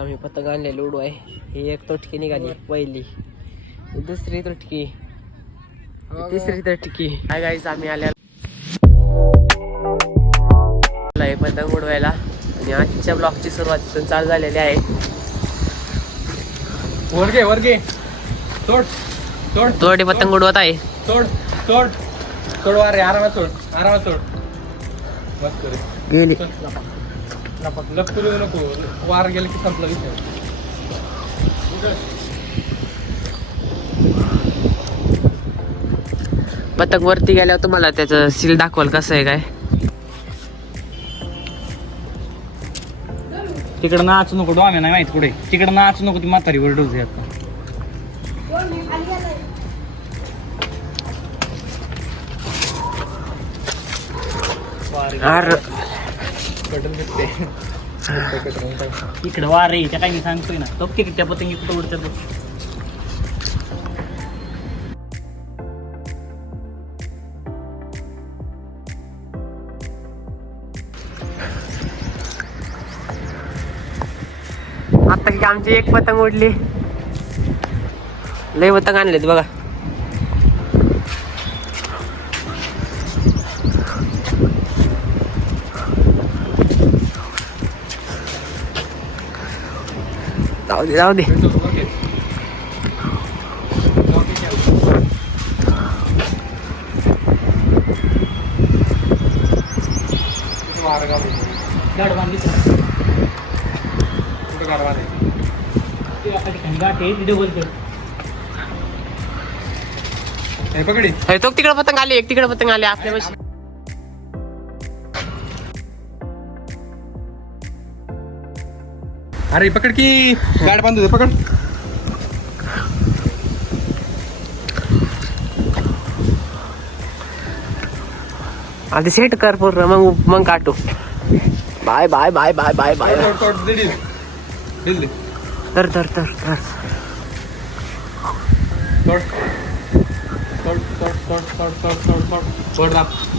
आम्ही पतंग आणलेली उडू आहे. ही एक तुटकी निघाली पहिली, दुसरी तुटकी, तिसरी तुटकी. हाय गाईज, आम्ही आल्या पतंग उडवायला आणि आजच्या ब्लॉगची सुरुवात इथून चालू झालेली आहे. वरगे तोड तोड तोडे पतंग उडवत आहे. तोड तोड तोड वार रे, आरामात तोड, आरामात तोड. मस्त रे, गेली. लप करू नको, वार गेलं की संपला विषय. पतंग वरती गेल्यावर तुम्हाला त्याचं सील दाखवाल कसं आहे काय. तिकडं नाचू नको, डोम्या नाही माहिती पुढे. तिकडं नाचू नको, ती म्हातारी वर डोसे आता. इकडं वार रे, त्या काही मी सांगतोय ना, तो तिकडे त्या पतंगी कुठं उडतात. आता की आमची एक पतंग उडली, लय पतंग आणलेत बघा. जाऊ दे जाऊ दे. तो तिकडे पतंग आली, एक तिकडे पतंग आली आपल्या पाशी. अरे पकड की, गाड बांधू दे, पकड. आधी सेट कर पूर्ण, मग काटू. Bye bye bye bye bye bye. तर तर तर तर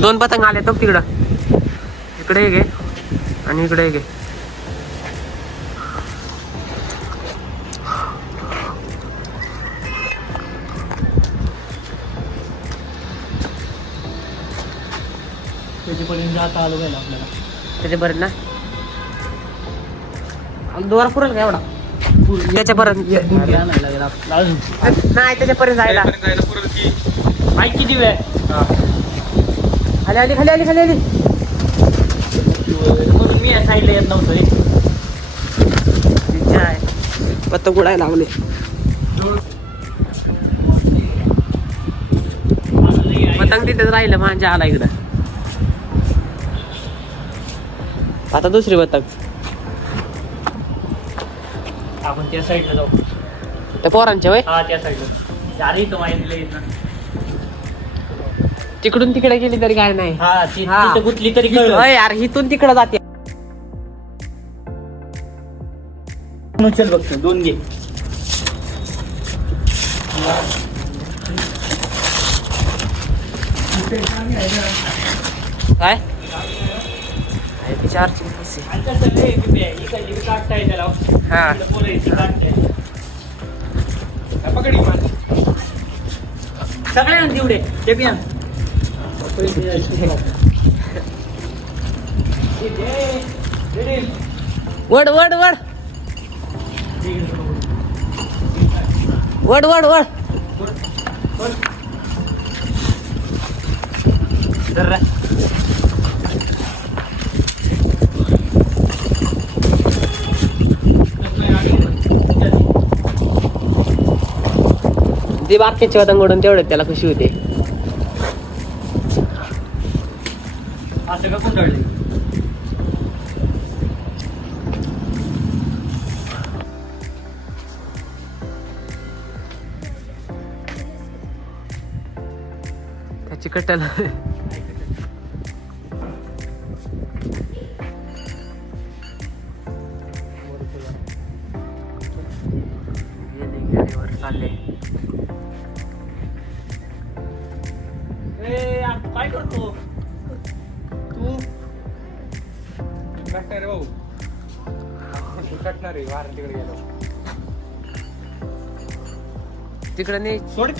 दोन पतंग आले तो तिकडं. इकडे घे आणि इकडे घे. त्याच्यापर्यंत ना दोरा पुरेल का एवढा? त्याच्यापर्यंत नाही, त्याच्यापर्यंत जायला किती वेळ. खाली आली खाली आली खाली आली. म्हणून मी या साईडला येत नव्हतो. पतंग उडायला लागले. पतंग तिथेच राहिलं, माझ्या आला इकडं. आता दुसरी पतंग. आपण त्या साईडला जाऊ. त्या पोरांच्या वय. हा, त्या साईडला. अरे तो माहिती तिकडून तिकडे गेली तरी काय नाही. हा, गुतली तरी यार, हिथून तिकडे जाते. चल बघतो, दोन घे. काय चार्ज हा सगळे तेवढे ते बी वड वड वड वड वड वड. ते बाकीचे पतंग उडून तेवढे त्याला खुशी होते. असं का कुंडळले. त्याची कटल चालले. काय करतो नाही रे भाऊ. तू कटणार आहे वारण तिकडे गेलो. तिकडे नाही सोड.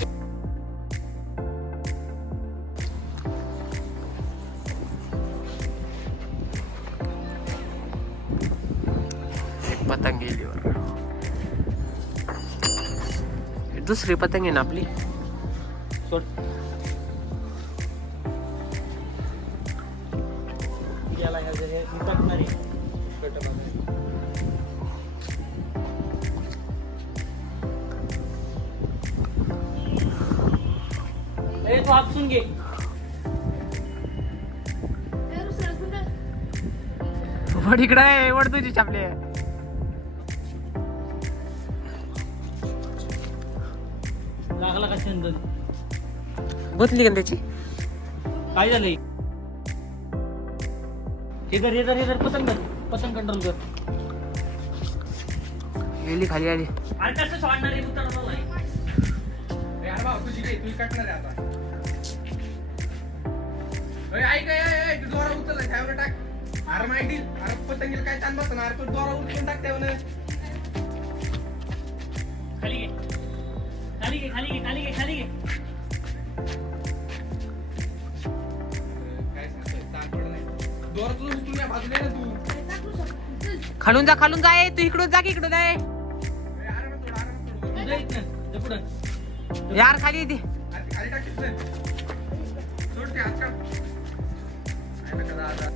एक पतंग गेली वर. दुसरी पतंग आहे ना आपली. सोड. याला हे कटणार आहे. कटणार आहे. तू आपसून घे. वड इकडे आहे. वड तुझी छापली आहे. लागला का चंदन? बदली का त्याची? काय झालंय? हे पतंग कंट्रोल कर. गेली खाली आली. अरे कसं सोडणार आहे? उतरणार नाही. यार भाऊ तुझी घे. तू कटणार आहे आता. ऐक तू दोरा उचलला त्यावर टाक. अरे माहिती अरे पतंगीला काय ताण बसणार. अरे तू दोरा उचलून टाक त्यावर. खाली घे. काय सांगतोय? ताण पडत नाही. दोरा तुझं उचलून या बाजूला ये ना तू. खालून जा ए. तू इकडून जा की इकडून आहे. तुझं येत ना. जा पुढं. यार खाली येते. खाली टाक तिथं. सोड ते हात काढ. नाही नका दादा.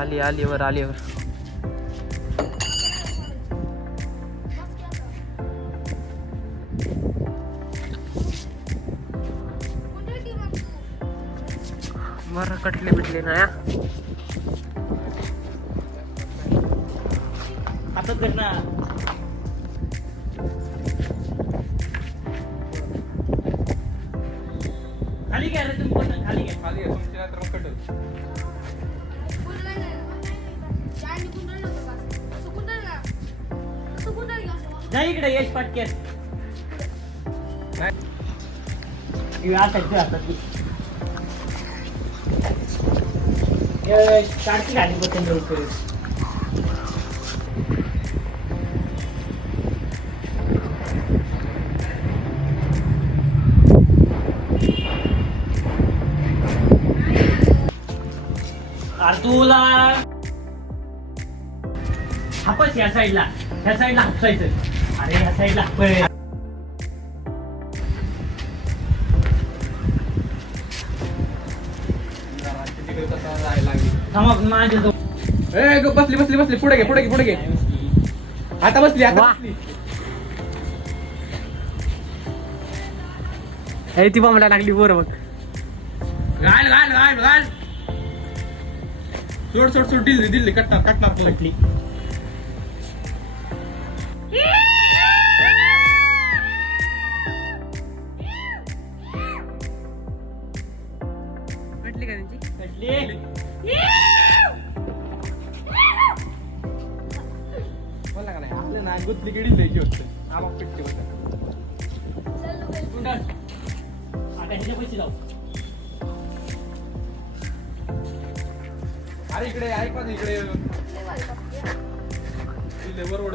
आली वर. बरं कटले बिटले ना या. हातात धर ना. खाली घ्या रे तुम्ही पतंग. खाली घ्या तुमच्या नंतर मग कटल. जा इकडे यश पाटकेर. काढती खाली पतंग लवकर. तुला हापस या साईडला हापसायचं. अरे या साईडला थांबा माझ्या बसली पुढे घे. आता बसली. ती बॉम्बला लागली वर बघ. घाल. सोड दिल्ली कटणार कटली. कटली का त्यांची? कटली. बोला का नाही आपल्या ना गुतली गेली द्यायची होत. आम्हाला पिटते होत. आता ह्याच्या पैसे जाऊ. अरे इकडे ऐक माझं इकडे. वरवड.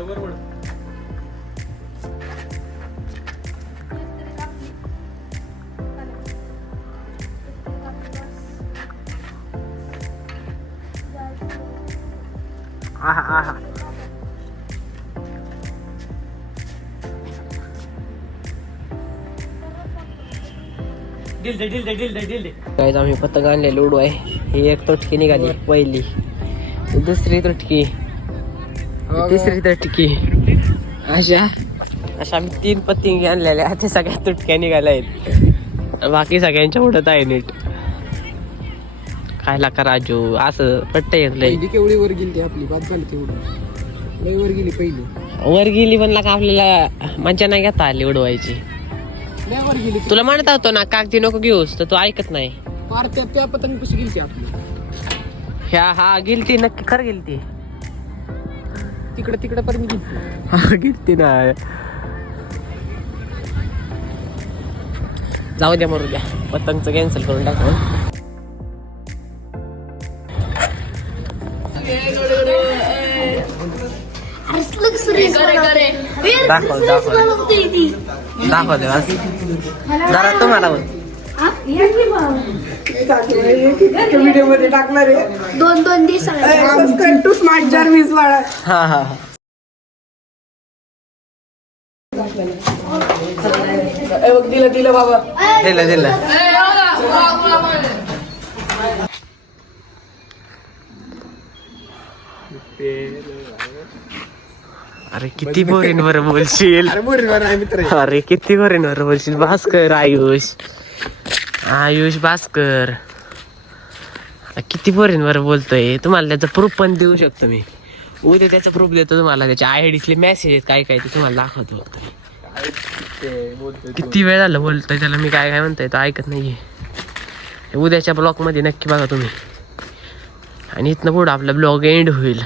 आहा. दिल दे. गाईज आम्ही पतंग आणले लुडो आहे. ही एक तुटकी निघाली पहिली. दुसरी तुटकी. तिसरी तुटकी. अशा आम्ही 3 पतंगी आणलेल्या. ते सगळ्या तुटक्या निघाल्या आहेत. बाकी सगळ्यांच्या उडत आहे नीट. खायला का राजू असं पट्ट येतलंय. केवढी वर गेली आपली बात झाली तेवढी. लय वर गेली पहिली. वर गेली पण का आपल्याला मजा नाही घेता आली उडवायची. लय वर गेली. तुला म्हणत होतो ना कागदी नको घेऊस तर तू ऐकत नाही. पार त्या पतंग कशी गेली आपली. हा गेलती नक्की खरं गेलती. तिकडे पर्यंत गेली. हा गेलती ना. जाऊ द्या मरू द्या. पतंगचं कॅन्सल करून टाकू. दाखवते बस जरा तुम्हाला पण. व्हिडिओ मध्ये टाकणार आहे 2 दिवसाला टू स्मार्ट जर्वीज वाळा. हा हा दिलं बाबा. दिलं अरे किती बोरींवर बोलशील. अरे किती बोरींवर बोलशील. भास्कर आयुष भास्कर किती बोरींवर बोलतोय. तुम्हाला त्याचा प्रूफ पण देऊ शकतो मी. उद्या त्याचा प्रूफ देतो तुम्हाला. त्याच्या आयडीतले मेसेज आहेत काय काय ते तुम्हाला दाखवतो. किती वेळ झालं बोलतोय त्याला मी काय काय म्हणतोय तो ऐकत नाहीये. उद्याच्या ब्लॉग मध्ये नक्की बघा तुम्ही. आणि इथनं पुढं आपला ब्लॉग एंड होईल.